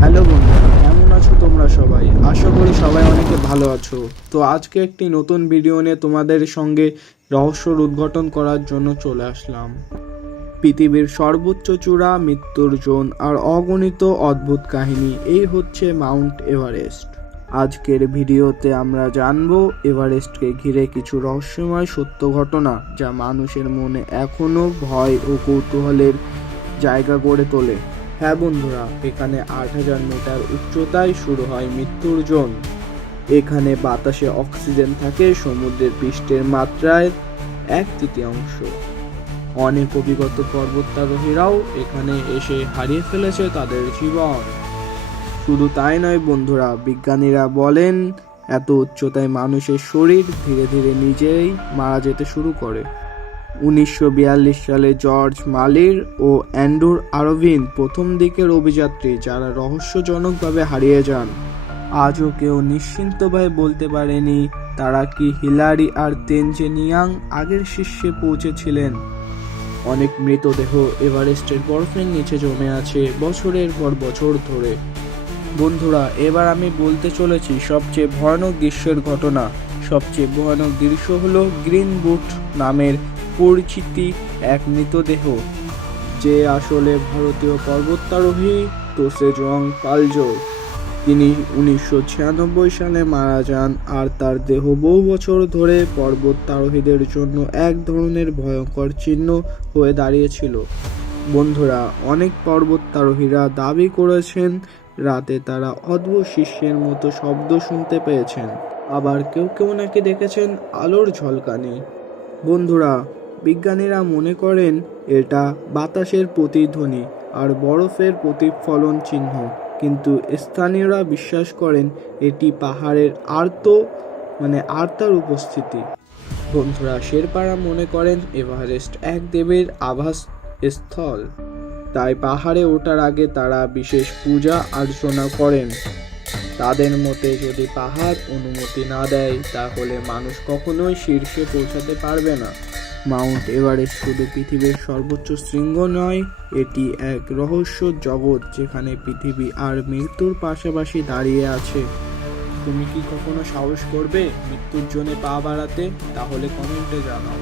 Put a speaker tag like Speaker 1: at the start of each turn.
Speaker 1: Hello বন্ধুরা, কেমন আছো তোমরা সবাই? আশা করি সবাই অনেকে ভালো আছো। তো আজকে একটি নতুন ভিডিও নিয়ে তোমাদের সঙ্গে রহস্যর উদ্ঘাটন করার জন্য চলে আসলাম। পৃথিবীর সর্বোচ্চ চূড়া, মৃত্যুর জোন আর অগণিত অদ্ভুত কাহিনী, এই হচ্ছে মাউন্ট এভারেস্ট। আজকের ভিডিওতে আমরা জানব এভারেস্টকে ঘিরে কিছু রহস্যময় সত্য ঘটনা যা মানুষের মনে এখনও ভয় ও কৌতূহলের জায়গা গড়ে তোলে। হ্যাঁ বন্ধুরা, এখানে আট হাজার মিটার উচ্চতায় শুরু হয় মৃত্যুর জোন। এখানে বাতাসে অক্সিজেন থাকে সমুদ্রের পৃষ্ঠের মাত্রায় এক তৃতীয়াংশ। অনেক অভিজ্ঞত পর্বতারোহীরাও এখানে এসে হারিয়ে ফেলেছে তাদের জীবন। শুধু তাই নয় বন্ধুরা, বিজ্ঞানীরা বলেন, এত উচ্চতায় মানুষের শরীর ধীরে ধীরে নিজেই মারা যেতে শুরু করে। উনিশশো বিয়াল্লিশ সালে জর্জ মালির ও অ্যান্ডুর আরভিন প্রথম দিকের অভিযাত্রী যারা রহস্যজনকভাবে হারিয়ে যান। আজও কেউ নিশ্চিন্তভাবে বলতে পারেনি তারা কি হিলারি আর তেনজেনিয়াং আগের শীর্ষে পৌঁছেছিলেন। অনেক মৃতদেহ এভারেস্টের বরফের নিচে জমে আছে বছরের পর বছর ধরে। বন্ধুরা, এবার আমি বলতে চলেছি সবচেয়ে ভয়ানক দৃশ্যের ঘটনা। সবচেয়ে ভয়ানক দৃশ্য হলো গ্রিন বুট নামের পরিচিতি, এক মৃতদেহ যে আসলে ভারতীয় পর্বতারোহী তোসে জং পালজো। তিনি উনিশশো ছিয়ানব্বই সালে মারা যান আর তার দেহ বহু বছর ধরে পর্বতারোহীদের জন্য এক ধরনের ভয়ঙ্কর চিহ্ন হয়ে দাঁড়িয়েছিল। বন্ধুরা, অনেক পর্বতারোহীরা দাবি করেছেন, রাতে তারা অদ্ভুত শিষ্যের মতো শব্দ শুনতে পেয়েছেন। আবার কেউ কেউ নাকি দেখেছেন আলোর ঝলকানি। বন্ধুরা বিজ্ঞানীরা মনে করেন এটা বাতাসের প্রতিধ্বনি আর বরফের প্রতিফলন চিহ্ন। কিন্তু স্থানীয়রা বিশ্বাস করেন এটি পাহাড়ের আর্ত মানে আর্তার উপস্থিতি। বন্ধুরা, শেরপাড়া মনে করেন এভারেস্ট এক দেবের আভাস স্থল তাই পাহাড়ে ওঠার আগে তারা বিশেষ পূজা অর্চনা করেন। তাদের মতে, যদি পাহাড় অনুমতি না দেয়, তাহলে মানুষ কখনোই শীর্ষে পৌঁছাতে পারবে না। মাউন্ট এভারেস্ট শুধু পৃথিবীর সর্বোচ্চ শৃঙ্গ নয়, এটি এক রহস্য জগৎ যেখানে পৃথিবী আর মৃত্যুর পাশাপাশি দাঁড়িয়ে আছে। তুমি কি কখনো সাহস করবে মৃত্যুর জন্য পা বাড়াতে? তাহলে কমেন্টে জানাও।